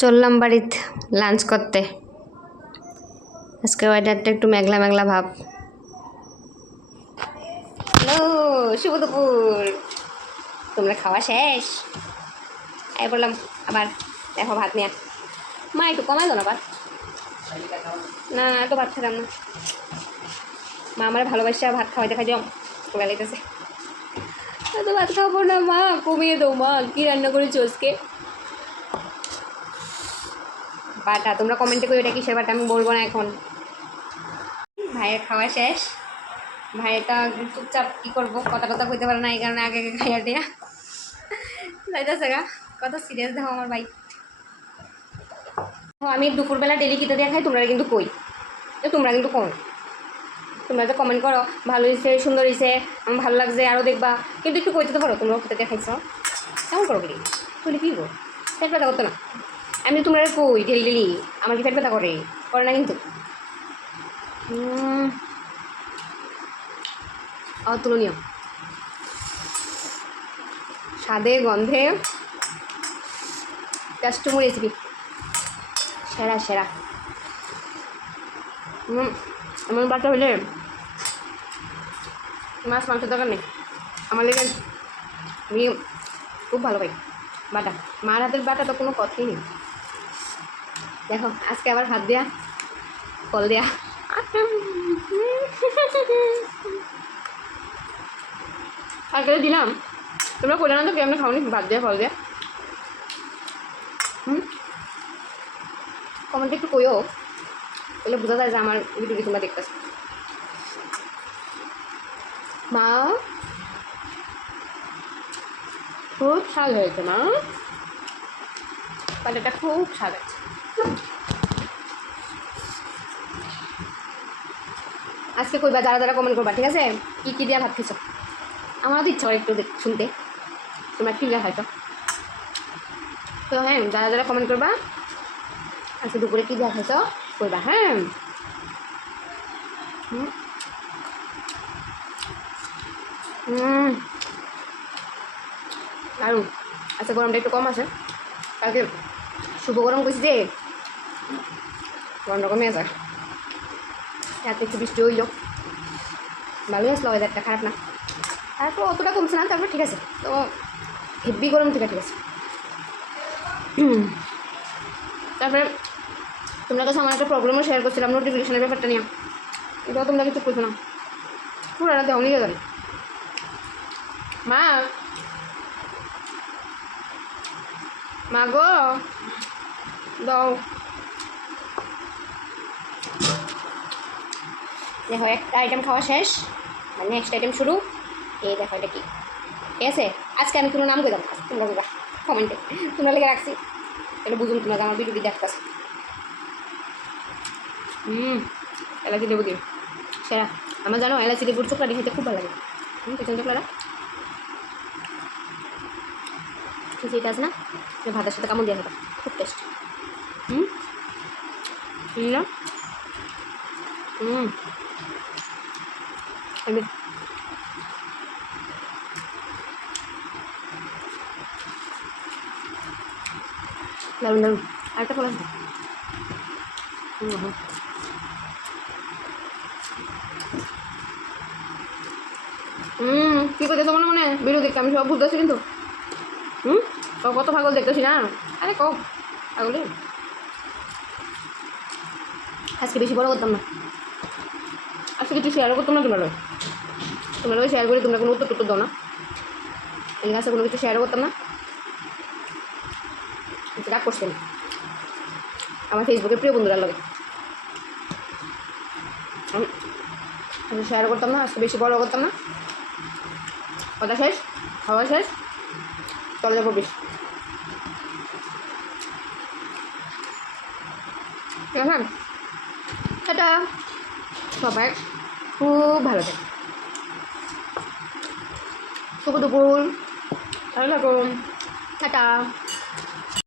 চললাম বাড়িতে লাঞ্চ করতে। আজকে ওয়েদারটা একটু মেঘলা মেঘলা ভাব। হ্যালো শুভ দুপুর তোমরা খাওয়া শেষ? এই বললাম, আবার দেখো ভাত নিয়ে। মা, একটু কমাই দো না ভাত। না, এত ভাত খেতাম না। মা আমার ভালোবাসা, ভাত খাওয়াই খাই দিও বেলাইতেছে এত ভাত খাব না মা, কমিয়ে দাও মা, কী রান্না করেছ আজকে? বাটা তোমরা কমেন্টে করে এটা কিসের বাটা আমি বলব না এখন। ভাইয়ের খাওয়া শেষ। তো চুপচাপ কী করব, কথা কথা কইতে পারে না, এই কারণে আগে আগে খাইয়া দিয়া। যাইতেছে গা কত সিরিয়াস দেখো আমার ভাই। আমি দুপুরবেলা ডেলি কিতে দিয়ে খাই তোমরা কিন্তু কই। তোমরা কিন্তু কম তোমরা তো কমেন্ট করো, ভালো হয়েছে সুন্দর হয়েছে আমার ভালো লাগছে আরও দেখবা। কিন্তু একটু কইতে তো পারো, তোমরাও দিয়ে খাইছো। কেমন করো কি তুই কী পেট ব্যথা করতো না। আমি তোমরা কই? ডেলি ডেলি আমার কি পেট ব্যথা করে? করে না কিন্তু। অতুলনীয়। স্বাদে, গন্ধে। কাস্টমার রেসিপি সেরা সেরা। এমন বাটা হইলে মাছ মাংস দরকার নেই। আমার লেগে খুব ভালো পাই। বাটা। মার হাতের বাটা তো কোনো কথাই নেই। দেখো, আজকে আবার হাত দেয়া কল দেয়া। আজকে দিলাম। তোমরা করলে না তো কেমন খাওনি? ভাত দেয়া, ফল দেয়া। হুম? কমেন্টে একটু কইও। তাহলে বোঝা যায় যে আমার ভিডিওটি তোমরা দেখতেছ। মা খুব স্বাদ হয়েছে, মা। পাটাটা খুব স্বাদ আছে আজকে কইবা, যারা যারা কমেন্ট করবা, ঠিক আছে? কী কী দিয়া ভাত খেয়েছো আমারও তো ইচ্ছা হয় একটু শুনতে। তোমরা কী দিয়ে খাইছো তো হ্যাঁ যারা যারা কমেন্ট করবা, আজকে দুপুরে কী দিয়ে খাইছো করবা হ্যাঁ? দারুণ। আচ্ছা গরমটা একটু কম আছে। কালকে শুভ গরম করছি যে গরমটা কমে আছে রাতে একটু বৃষ্টি হইল। ভালোই আসলো ওয়েদারটা খারাপ না। তারপর অতটা কমছে না, তারপর ঠিক আছে। তো হেভি গরম থেকে ঠিক আছে। তারপরে তোমরা কাছে আমার একটা প্রবলেমও শেয়ার করছিলাম নোটিফিকেশনের ব্যাপারটা নিয়ে। এটাও তোমরা কিছু করছ না। পুরো রাতে অনেক যাবে মা! মা গো! দাও। দেখো, একটা আইটেম খাওয়া শেষ। আর নেক্সট আইটেম শুরু। এই দেখো, এটা কি? ঠিক আছে? আজকে আমি কোনো নাম কইলাম না। তোমরা বলবা কমেন্টে তোমরা লেগে রাখছি। এটা বুঝুন তোমরা আমার ভিডিওটি দেখতেছো। হুম, এলাচি লেবু দিয়ে। সেরা। আমার জানো, এলাচি লেবুর চোখলা খেতে খুব ভালো লাগে। হুম পেছন চোখলাটা খিচুড়িটা আছে না ভাতের সাথে কামড় দিয়ে খেতে খুব টেস্ট হুম হুম হুম। আমি দারুণ দারুণ আরেকটা আছে হুম হুম। কী করতেছো মনে মনে? ভিডিও দেখতে, আমি সব বুঝতেছি কিন্তু। হুম কত পাগল দেখতেছি না? আরে কও পাগলে আজকে বেশি বড় করতাম না। আজকে কিছু শেয়ারও করতাম না তোমরা ওই শেয়ার করে তোমরা কোনো উত্তর টুত্তর দাও না। এই কাছে কোনো কিছু শেয়ারও করতাম না। রাগ করছেন আমার ফেসবুকে প্রিয় বন্ধুরা লাগে। আমি আমি শেয়ার করতাম না, আজকে বেশি বড় করতাম না। কথা শেষ? খাওয়া শেষ? চলে যাব বেশ। হ্যাঁ আছে এটা সবাই খুব ভালো থাকে। শুভ দুপুর। ভালো থাকুন টাটা।